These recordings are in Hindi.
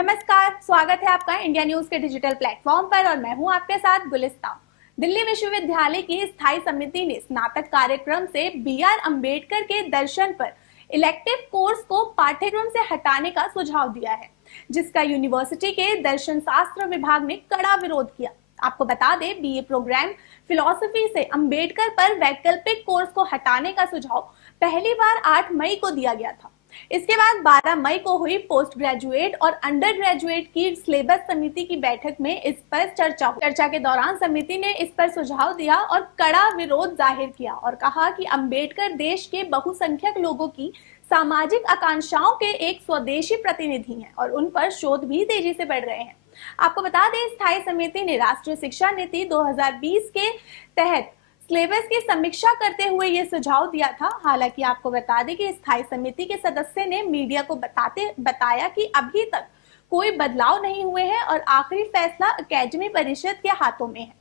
नमस्कार, स्वागत है आपका इंडिया न्यूज के डिजिटल प्लेटफॉर्म पर और मैं हूं आपके साथ गुलिस्ता। दिल्ली विश्वविद्यालय की स्थायी समिति ने स्नातक कार्यक्रम से बी.आर. अम्बेडकर के दर्शन पर इलेक्टिव कोर्स को पाठ्यक्रम से हटाने का सुझाव दिया है, जिसका यूनिवर्सिटी के दर्शन शास्त्र विभाग ने कड़ा विरोध किया। आपको बता दें, बीए प्रोग्राम फिलॉसफी से अम्बेडकर पर वैकल्पिक कोर्स को हटाने का सुझाव पहली बार 8 मई को दिया गया था। इसके बाद 12 मई को हुई पोस्ट ग्रेजुएट और अंडर ग्रेजुएट की सिलेबस समिति की बैठक में इस पर चर्चा हुई। चर्चा के दौरान समिति ने इस पर सुझाव दिया और कड़ा विरोध जाहिर किया और कहा कि अम्बेडकर देश के बहुसंख्यक लोगों की सामाजिक आकांक्षाओं के एक स्वदेशी प्रतिनिधि हैं और उन पर शोध भी तेजी से बढ़ रहे हैं। आपको बता दें, स्थायी समिति ने राष्ट्रीय शिक्षा नीति 2020 के तहत सिलेबस की समीक्षा करते हुए ये सुझाव दिया था। हालांकि आपको बता दें कि स्थायी समिति के सदस्य ने मीडिया को बताया कि अभी तक कोई बदलाव नहीं हुए हैं और आखिरी फैसला अकादमी परिषद के हाथों में है,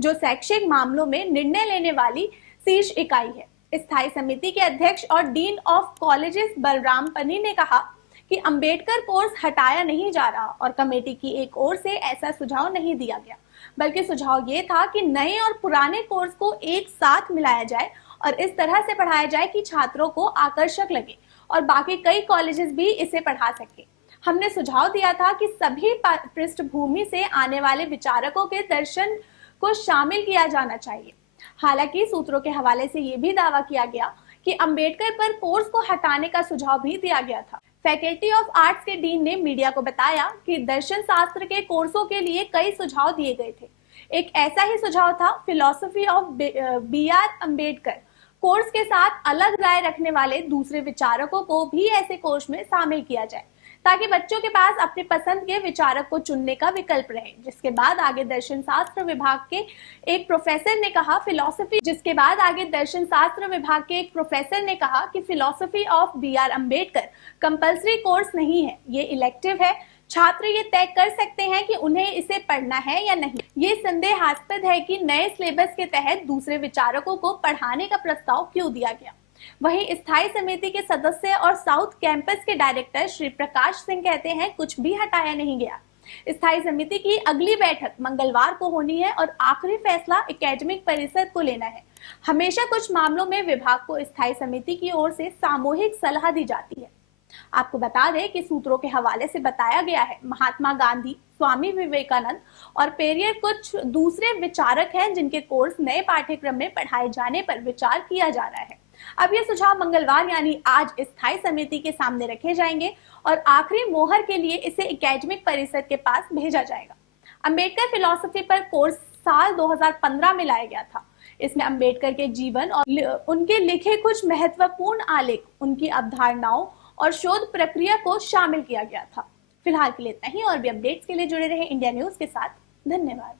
जो शैक्षिक मामलों में निर्णय लेने वाली शीर्ष इकाई है। स्थायी समिति के अध्यक्ष और डीन ऑफ कॉलेजेस बलराम पनी ने कहा कि अम्बेडकर कोर्स हटाया नहीं जा रहा और कमेटी की एक ओर से ऐसा सुझाव नहीं दिया गया, बल्कि सुझाव ये था कि नए और पुराने कोर्स को एक साथ मिलाया जाए और इस तरह से पढ़ाया जाए कि छात्रों को आकर्षक लगे और बाकी कई कॉलेजेस भी इसे पढ़ा सके। हमने सुझाव दिया था कि सभी पृष्ठभूमि से आने वाले विचारकों के दर्शन को शामिल किया जाना चाहिए। हालांकि सूत्रों के हवाले से ये भी दावा किया गया कि अम्बेडकर पर कोर्स को हटाने का सुझाव भी दिया गया था। फैकल्टी ऑफ आर्ट्स के डीन ने मीडिया को बताया कि दर्शन शास्त्र के कोर्सों के लिए कई सुझाव दिए गए थे। एक ऐसा ही सुझाव था philosophy of B R. Ambedkar. Course के साथ अलग राय रखने वाले दूसरे विचारकों को भी ऐसे कोर्स में शामिल किया जाए, ताकि बच्चों के पास अपनी पसंद के विचारक को चुनने का विकल्प रहे। जिसके बाद आगे दर्शन शास्त्र विभाग के एक प्रोफेसर ने कहा कि philosophy of B R. Ambedkar compulsory course नहीं है, ये इलेक्टिव है। छात्र ये तय कर सकते हैं कि उन्हें इसे पढ़ना है या नहीं। ये संदेहास्पद है कि नए सिलेबस के तहत दूसरे विचारकों को पढ़ाने का प्रस्ताव क्यों दिया गया। वहीं स्थायी समिति के सदस्य और साउथ कैंपस के डायरेक्टर श्री प्रकाश सिंह कहते हैं, कुछ भी हटाया नहीं गया। स्थायी समिति की अगली बैठक मंगलवार को होनी है और आखिरी फैसला एकेडमिक परिषद को लेना है। हमेशा कुछ मामलों में विभाग को स्थायी समिति की ओर से सामूहिक सलाह दी जाती है। आपको बता दें कि सूत्रों के हवाले से बताया गया है, महात्मा गांधी, स्वामी विवेकानंद और पेरियर कुछ दूसरे विचारक हैं जिनके कोर्स नए पाठ्यक्रम में पढ़ाए जाने पर विचार किया जा रहा है। अब ये सुझाव मंगलवार यानी आज स्थायी समिति के सामने रखे जाएंगे और आखिरी मोहर के लिए इसे एकेडमिक परिषद के पास भेजा जाएगा। अम्बेडकर फिलॉसफी पर कोर्स साल 2015 में लाया गया था। इसमें अम्बेडकर के जीवन और उनके लिखे कुछ महत्वपूर्ण आलेख, उनकी अवधारणाओं और शोध प्रक्रिया को शामिल किया गया था। फिलहाल के लिए इतना ही और भी अपडेट्स के लिए जुड़े रहे इंडिया न्यूज के साथ। धन्यवाद।